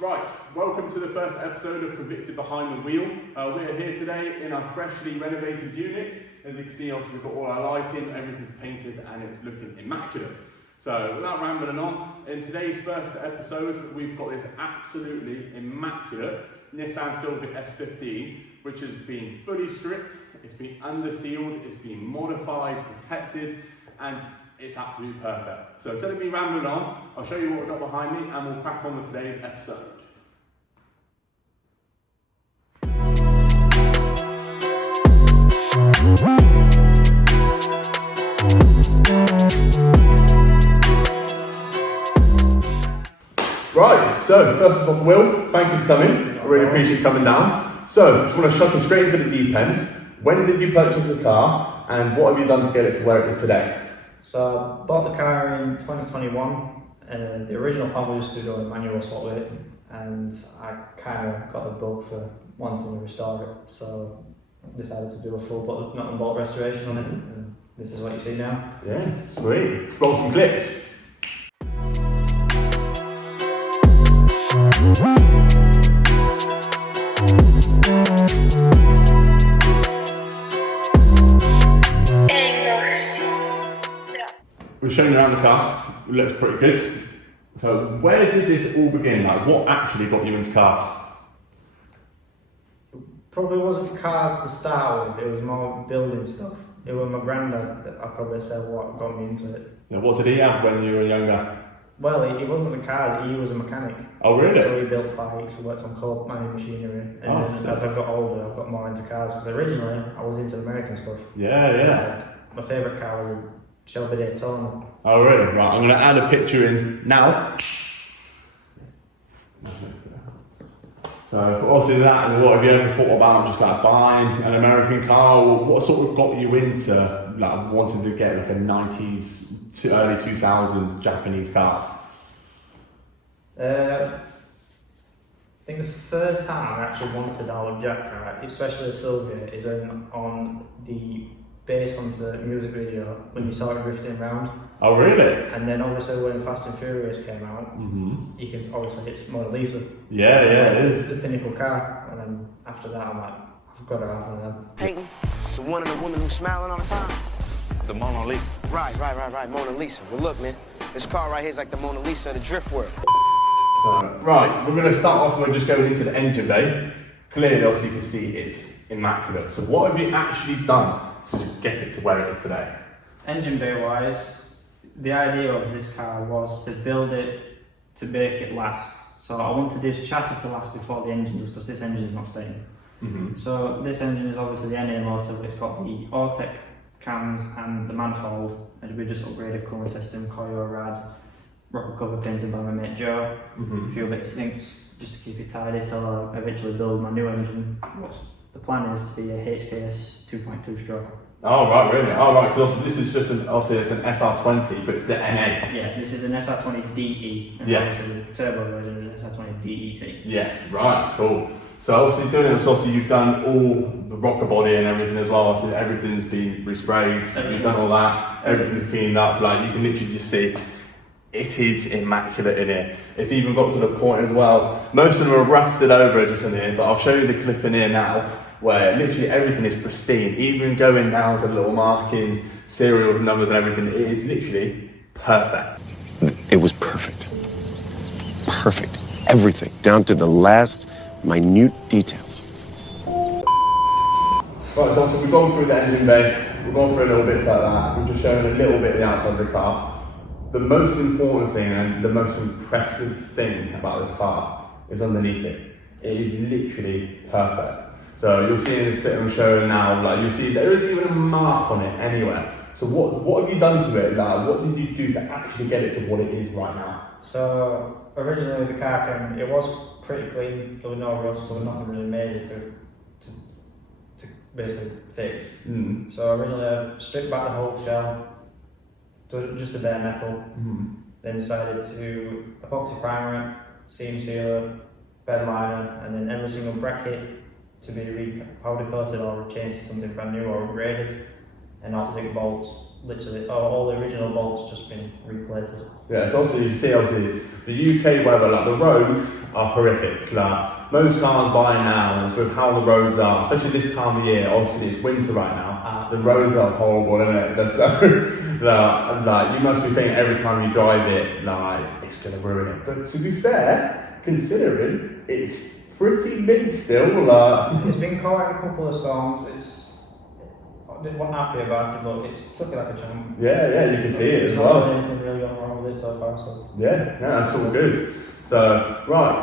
Right, welcome to the first episode of Convicted Behind the Wheel. We're here today in our freshly renovated unit. As you can see, also we've got all our lighting, everything's painted and it's looking immaculate. So without rambling on, in today's first episode, we've got this absolutely immaculate Nissan Silvia S15, which has been fully stripped, it's been under sealed, it's been modified, protected, and it's absolutely perfect. So instead of me rambling on, I'll show you what we've got behind me and we'll crack on with today's episode. Right, so first of all, Will, thank you for coming. I really appreciate you coming down. So, just want to chuck you straight into the deep end. When did you purchase the car and what have you done to get it to where it is today? So I bought the car in 2021. The original plan was just to do a manual swap with it, and I kind of got the bug for wanting to restore it, so I decided to do a full nut and bolt restoration on it, and this is what you see now. Yeah, sweet. Roll some clips. We've shown you around the car, it looks pretty good. So where did this all begin? Like what actually got you into cars? Probably wasn't cars to start with, it was more building stuff. It was my granddad that I probably said what got me into it. Now, what did he have when you were younger? Well, he wasn't the car, he was a mechanic. Oh really? So he built bikes, he worked on coal mining machinery, and then as I got older I got more into cars, because originally I was into American stuff. Yeah. My favourite car was a Shelby Daytona. Oh really? Right, I'm going to add a picture in now. So obviously that, and what have you ever thought about just like buying an American car? What sort of got you into like wanting to get like a 90s to early 2000s Japanese cars? I think the first time I actually wanted our Jack car, especially a Silvia, is on the Base Hunter music video when you saw it drifting around. Oh really? And then obviously when Fast and Furious came out, you can obviously it's Mona Lisa. Yeah, it is. The pinnacle car. And then after that I'm like, I've got to have one of them. Painting, the one and the woman who's smiling all the time. The Mona Lisa. Right, Mona Lisa. Well look man, this car right here is like the Mona Lisa of the drift world. Right, we're going to start off with just going into the engine bay. Clearly, also you can see it's immaculate. So what have you actually done to get it to where it is today? Engine bay wise, the idea of this car was to build it to make it last. So I wanted this chassis to last before the engine does, because this engine is not staying. So this engine is obviously the NA motor, but it's got the Ortec cams and the manifold, and we just upgraded cooling system, coil rad, rocker cover painted by my mate Joe, a few bits of sinks just to keep it tidy till I eventually build my new engine. The plan is to be a HKS 2.2 stroke. Oh right, really? Oh right, because this is just obviously it's an SR20, but it's the NA. Yeah, this is an SR20 DE, and obviously the turbo version is SR20 DET. Yes, right, cool. So obviously doing it, so obviously you've done all the rocker body and everything as well, so everything's been resprayed, you've done all that, everything's cleaned up, like you can literally just see it is immaculate in here. It's even got to the point as well, most of them are rusted over just in here, but I'll show you the clip in here now, where literally everything is pristine, even going down to the little markings, serial numbers and everything, it is literally perfect. It was perfect. Perfect. Everything, down to the last minute details. Right, so we've gone through the engine bay, we've gone through little bits like that, we've just shown a little bit of the outside of the car. The most important thing and the most impressive thing about this car is underneath it. It is literally perfect. So you'll see in this clip I'm showing now, like you'll see there isn't even a mark on it anywhere. So what have you done to it? Like, what did you do to actually get it to what it is right now? So originally the car came, it was pretty clean, there was no rust, so nothing really major to basically fix. So originally I stripped back the whole shell, just the bare metal, then decided to epoxy primer it, seam sealer, bed liner, and then every single bracket to be powder coated or changed to something brand new or upgraded, and opposite bolts, literally all the original bolts just been replated. Yeah, so obviously you can see obviously the UK weather, like the roads are horrific. Like most cars by now, with how the roads are, especially this time of year, obviously it's winter right now, the roads are horrible, isn't it? So, like you must be thinking every time you drive it, like it's going to ruin it. But to be fair, considering it's pretty mid still, like it's been caught in a couple of storms. I wasn't happy about it, but it's took it like a champ. yeah, you can see it as Not well. anything really gone wrong with it so far. So. Yeah, that's all good. So, right,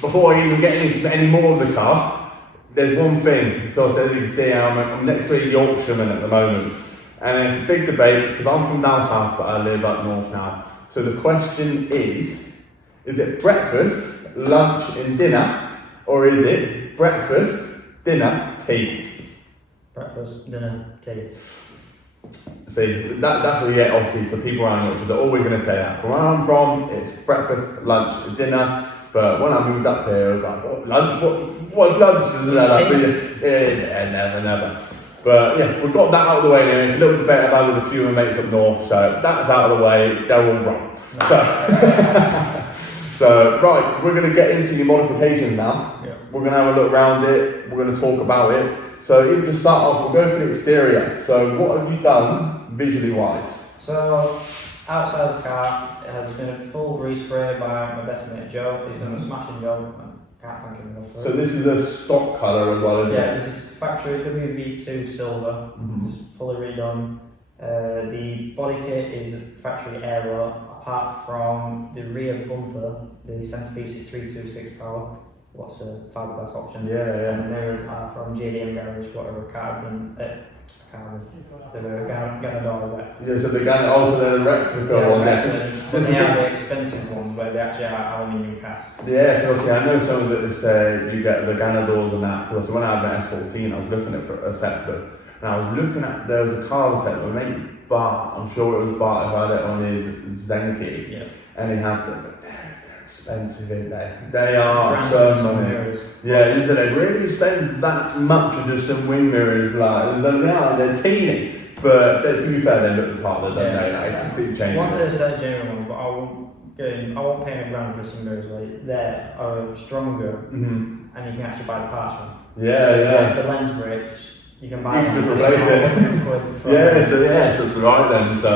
before I even get into any more of the car, there's one thing. So as you can see, I'm next to a Yorkshireman at the moment, and it's a big debate because I'm from down south, but I live up north now. So the question is it breakfast, lunch, and dinner, or is it breakfast, dinner, tea? Breakfast, dinner, tea. See, that's what you get, obviously, for people around Yorkshire, they're always going to say that. From where I'm from, it's breakfast, lunch, dinner. But when I moved up here, I was like, what, lunch? What's lunch? Never. But yeah, we've got that out of the way now. It's a little bit better about with a few of my mates up north, so that's out of the way, they're all wrong. No. So, right, we're going to get into your modification now. Yeah. We're going to have a look around it, we're going to talk about it. So even to start off, we'll go for the exterior. So what have you done visually wise? So outside the car, it has been a full grease spray by my best mate Joe. He's done a smashing job. I can't thank him enough for it. So this is a stock colour as well, isn't it? Yeah, this is factory WV2 silver, just fully redone. The body kit is factory aero, apart from the rear bumper, the centrepiece is 326 power. What's a fiberglass option? Yeah. And the mirrors are from JDM Garage, whatever carbon. The Ganador. Yeah, so also the replica ones. They are the expensive ones where they actually are aluminium cast. Yeah, because I know some that say you get the Ganadors and that. Because when I had my S14, I was looking at a set for them, and I was looking at there was a car set with mate Bart. I'm sure it was Bart who had it on his Zenki, yeah. And he had them. Expensive, ain't they? They are so money. Mirrors. Yeah, you said they really spend that much on just some wing mirrors, like they're teeny, but to be fair, they look the part, don't they? Like, it's completely changed. One to set genuine ones, but I won't pay £1 for some mirrors. Like they are stronger, and you can actually buy the parts from. Yeah. The lens brakes, you can buy them. You can replace it. So that's right then. So.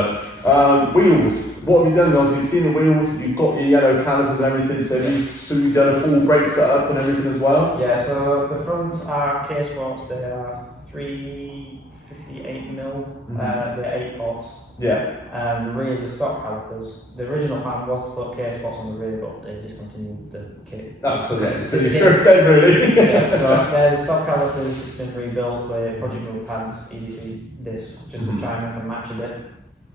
Wheels. What have you done? Obviously, you've seen the wheels, you've got your yellow calipers and everything, so you've done a full brake setup and everything as well? Yeah, so the fronts are K-Sports, they are 358mm, they're 8 pots. Yeah. The rear is the stock calipers. The original plan was to put K-Spots on the rear, but they discontinued the kit. Absolutely. So you're stripped then, really? Yeah, so the stock calipers has been rebuilt with project wheel pads, EDC discs, just to try and make them match a bit.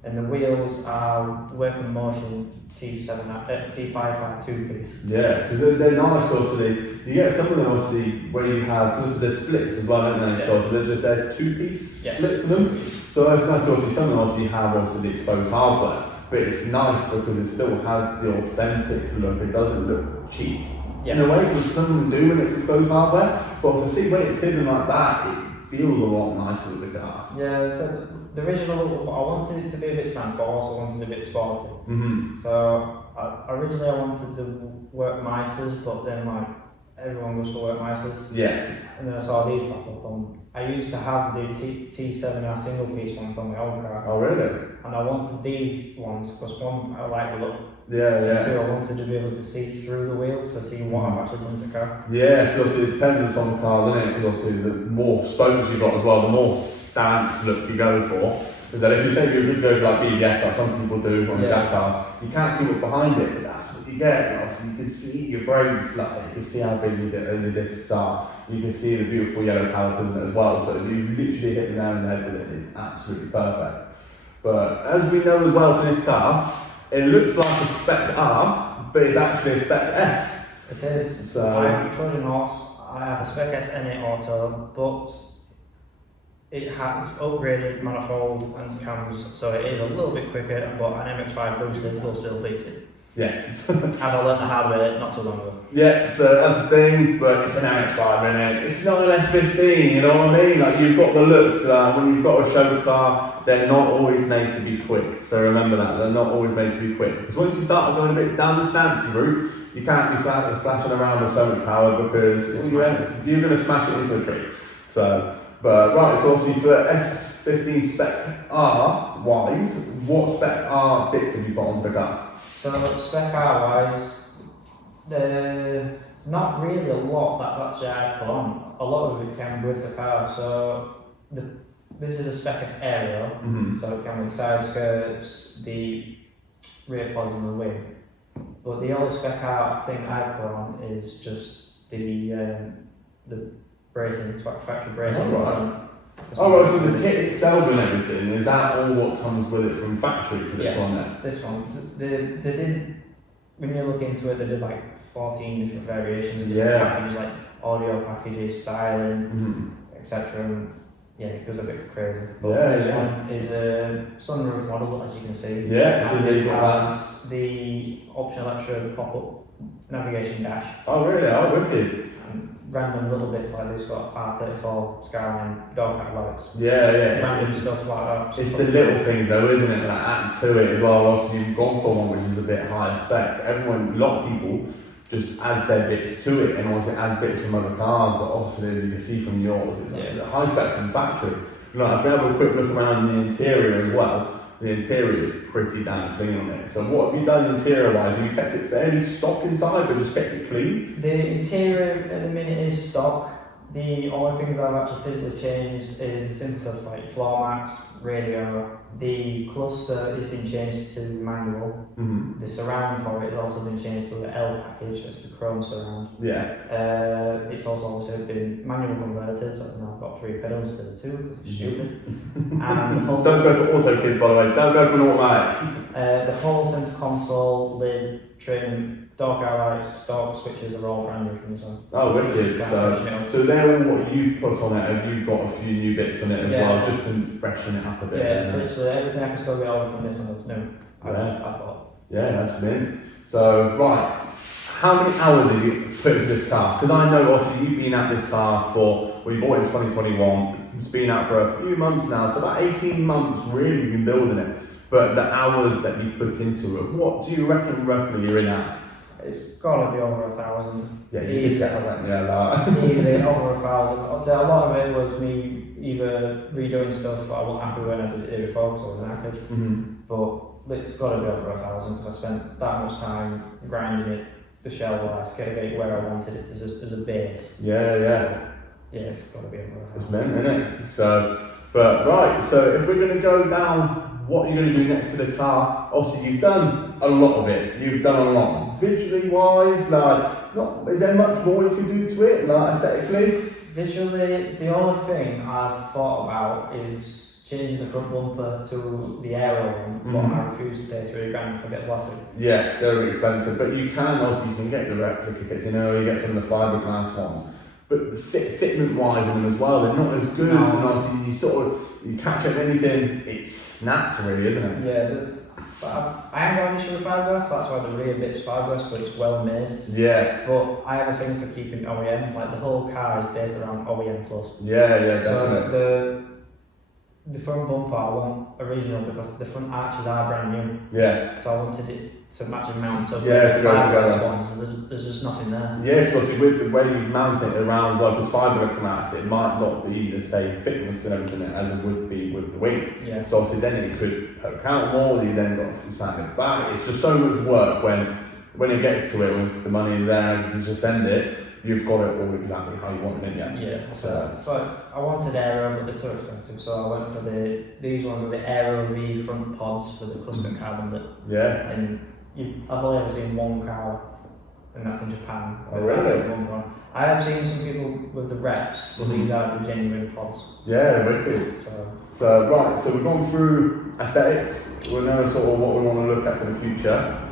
And the wheels are working motion T5 two-piece. Yeah, because they're nice, obviously. You get some of them, obviously, where you have, also there's splits as well, don't they? Yeah. So they're two-piece splits of them. So it's nice, obviously, some of them obviously have obviously the exposed hardware, but it's nice because it still has the authentic look. It doesn't look cheap. Yeah. In a way, because some of them do when it's exposed hardware, but to see when it's hidden like that, it feels a lot nicer with the car. Yeah, so the original, I wanted it to be a bit standard, but I also wanted it a bit sporty. So originally I wanted the Workmeisters, but then like everyone goes for Workmeisters. Yeah. And then I saw these pop up on. I used to have the T7R single piece ones on my old car. Oh really? And I wanted these ones because one, I like the look. Yeah. Two, I wanted to be able to see through the wheels, so see what I've actually done to the car. Yeah, because it depends on the car, doesn't it? Because obviously the more spokes you've got as well, the more stance look you go for. Is that if you say you're good to go for like BBS, like some people do on the jack cars, you can't see what's behind it, but that's what you get. Obviously, you can see your brakes, like you can see how big your discs are. You can see the beautiful yellow calipers in it as well. So you literally hit the nail on the head with it. It's absolutely perfect. But as we know as well for this car, it looks like a Spec R, but it's actually a Spec S. It is. So I have a Trojan horse. I have a Spec S N8 Auto, but it has upgraded manifold and cams, so it is a little bit quicker, but an MX-5 boosted will still beat it. Yeah. As I learned the hard way not too long ago. Yeah, so that's the thing, but it's an MX-5, innit? It's not an S15, you know what I mean? Like, you've got the looks, when you've got a show car, they're not always made to be quick. So remember that, they're not always made to be quick. Because once you start going a bit down the stancy route, you can't be flashing around with so much power because you're going to smash it into a tree. So, but right, so obviously for S15 Spec R wise, what Spec R bits have you got onto the car? So Spec R wise, there's not really a lot that actually I put on. A lot of it came with the car. So this is the Spec S Aerial, so it came with side skirts, the rear pods and the wing. But the only Spec R thing I've put on is just the bracing, factory bracing. Oh, right. Oh, right, so the kit itself and everything, is that all what comes with it from factory for this one then? This one. They did, when you look into it, they did like 14 different variations of different packages, like audio packages, styling, etc. And yeah, it goes a bit crazy. But this one is a sunroof model, as you can see. Yeah, so it has the optional extra pop-up navigation dash. Oh really? Oh, wicked. And random little bits like this, got R34 Skyline door cat lights. Yeah. Random stuff like that. It's the little things though, isn't it? Like adding to it as well. Also, you've gone for one which is a bit higher spec. A lot of people just adds their bits to it, and also adds bits from other cars. But obviously, as you can see from yours, it's like high spec from factory. Like, if we have a quick look around the interior as well, the interior is pretty damn clean on it. So what have you done interior-wise? Have you kept it fairly stock inside, but just kept it clean? The interior at the minute is stock. The only things I've actually physically changed is the simple stuff like floor mats, radio. The cluster has been changed to manual. The surround for it has also been changed to the L package, that's the chrome surround. Yeah. It's also obviously been manual converted, so now I've got 3 pedals instead of 2, because it's stupid. And don't go for auto kids, by the way, don't go for an automatic. The whole centre console, lid, trim, door car lights, stock switches are all brand new from this one. Oh, wicked. So they're all what you've put on it, have you got a few new bits on it as well, just to freshen it up a bit? Yeah, literally everything I can still get over from this one is new. I thought. Yeah, that's mint. So, right, how many hours have you put into this car? Because I know obviously you've been at this car we bought it in 2021, it's been out for a few months now, so about 18 months really you've been building it. But the hours that you've put into it, what do you reckon roughly you're in at? It's got to be over 1,000. Yeah, easy. Yeah, easy, over 1,000. I'd say a lot of it was me either redoing stuff I wasn't happy when I did it before because I was knackered. But it's got to be over 1,000 because I spent that much time grinding it, the shell wise, getting it where I wanted it as a base. Yeah, it's got to be over 1,000. It's meant, isn't it? So, but right, so if we're going to go down, what are you going to do next to the car? Obviously, you've done a lot of it. You've done a lot. Visually wise, like, is there much more you can do to it, like aesthetically? Visually, the only thing I've thought about is changing the front bumper to the aero one, but I refuse to pay £3 for get plastic. Yeah, they're really expensive, but you can get the replica kits, you get some of the fiberglass ones. But fitment wise in them as well, they're not as good. No. And obviously you catch up anything, it snaps really, isn't it? Yeah, I haven't got an issue with fiberglass, that's why the rear bit's fiberglass, but it's well made. Yeah. But I have a thing for keeping OEM, like the whole car is based around OEM plus. Yeah, definitely. So the front bumper I want original because the front arches are brand new. Yeah. So I wanted it to match and mount. So to go together. Ones, there's just nothing there. Yeah, because with the way you mount it around, like as fibre come out, it might not be the same thickness and everything as it would be with the wing. Yeah. So obviously then it could poke out more. You then got to sand it back. It's just so much work when it gets to it. Once the money is there, you just send it. You've got it all exactly how you want it. Yeah. So I wanted aero, but they're too expensive. So I went for these ones are the Aero V front pods for the custom carbon lip. Yeah. And I've only ever seen one car, and that's in Japan. Oh, really? I have seen some people with the reps, but these are the genuine pods. Yeah, wicked. So right, so we've gone through aesthetics. We know sort of what we want to look at for the future.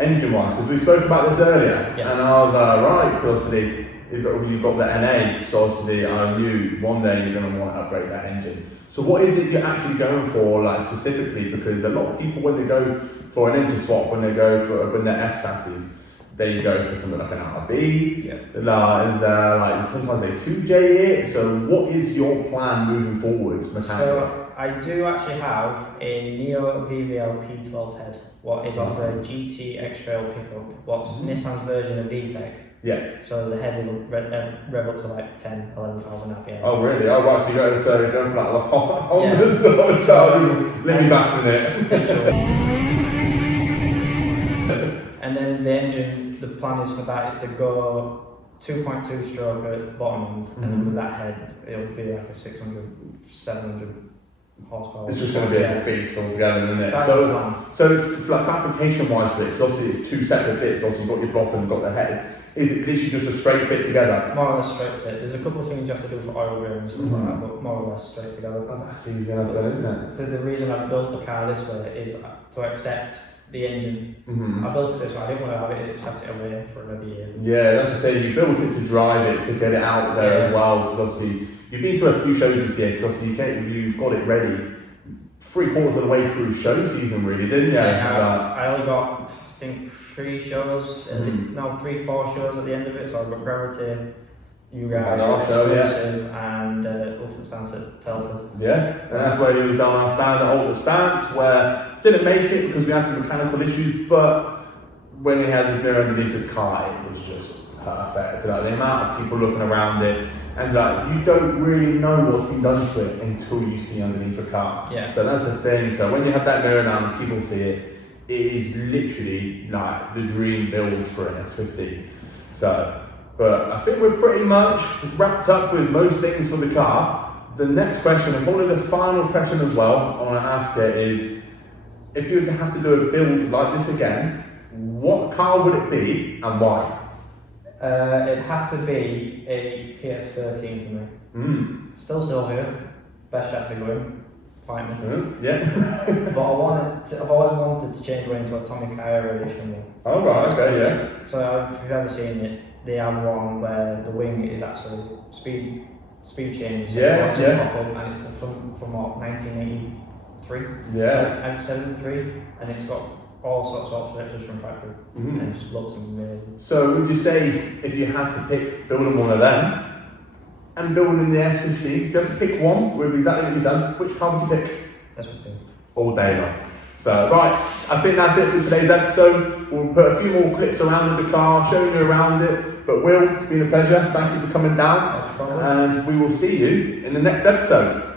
Engine-wise, because we spoke about this earlier, yes. And I was right, curiosity. you've got the NA, so obviously I knew one day you're going to want to upgrade that engine. So what is it you're actually going for, like specifically? Because a lot of people, when they go for an engine swap, when they're F-Satis, they go for something like an RB. Like sometimes they 2J it. So what is your plan moving forwards mechanically? So I do actually have a Neo VVL P12 head, what is off a GT X-Trail pickup, what's Nissan's version of VTEC. Yeah. So the head will rev up to like 10, 11,000 RPM. Oh really? Oh right, so you're going for like the Honda sort of style, let me back in it. And then the engine, the plan is for that is to go 2.2 stroke at the bottom end, and then with that head, it'll be like a 600, 700 horsepower. It's just going to be a beast altogether, isn't it? That's So like fabrication wise for it, because obviously it's two separate bits, obviously you've got your block and you've got the head. Is it literally just a straight fit together? More or less straight fit. There's a couple of things you have to do for oil wear and stuff like that, but more or less straight together. Oh, that's easy enough then, isn't it? So the reason I built the car this way is to accept the engine. I built it this way. I didn't want to have it set it away for another year. Yeah, that's the thing. You built it to drive it, to get it out there as well. Because obviously you've been to a few shows this year. Because obviously you've got it ready 3/4 of the way through show season, really, didn't you? Yeah, I only got, I think, 3 shows, 3-4 shows at the end of it. So I've got Gravity, you guys, Exclusive, and Ultimate Stance at Telford. Yeah, and that's where he was on our stand at Ultimate Stance, where didn't make it because we had some mechanical issues, but when he had his mirror underneath his car, it was just perfect. Like, the amount of people looking around it, and like you don't really know what's been done to it until you see underneath the car. Yeah. So that's the thing. So when you have that mirror down and people see it, it is literally like the dream build for an S15. So, but I think we're pretty much wrapped up with most things for the car. The next question, and probably the final question as well, I want to ask it is, if you were to have to do a build like this again, what car would it be and why? It'd have to be a PS13 for me. Still Silvia, best chassis going. Fine. Yeah. But I've always wanted to change one into a Tommy Kaya edition one. Oh right, okay, yeah. So if you've ever seen it, they have one where the wing is actually speed change. Yeah, yeah. And it's from what, 1983? Yeah. 73, and it's got all sorts of options from factory, and it just looks amazing. So would you say if you had to pick building one of them and building the S15, if you had to pick one with exactly what you've done, which car would you pick? S15. All day long. So right, I think that's it for today's episode. We'll put a few more clips around with the car, showing you around it. But Will, it's been a pleasure. Thank you for coming down, and we will see you in the next episode.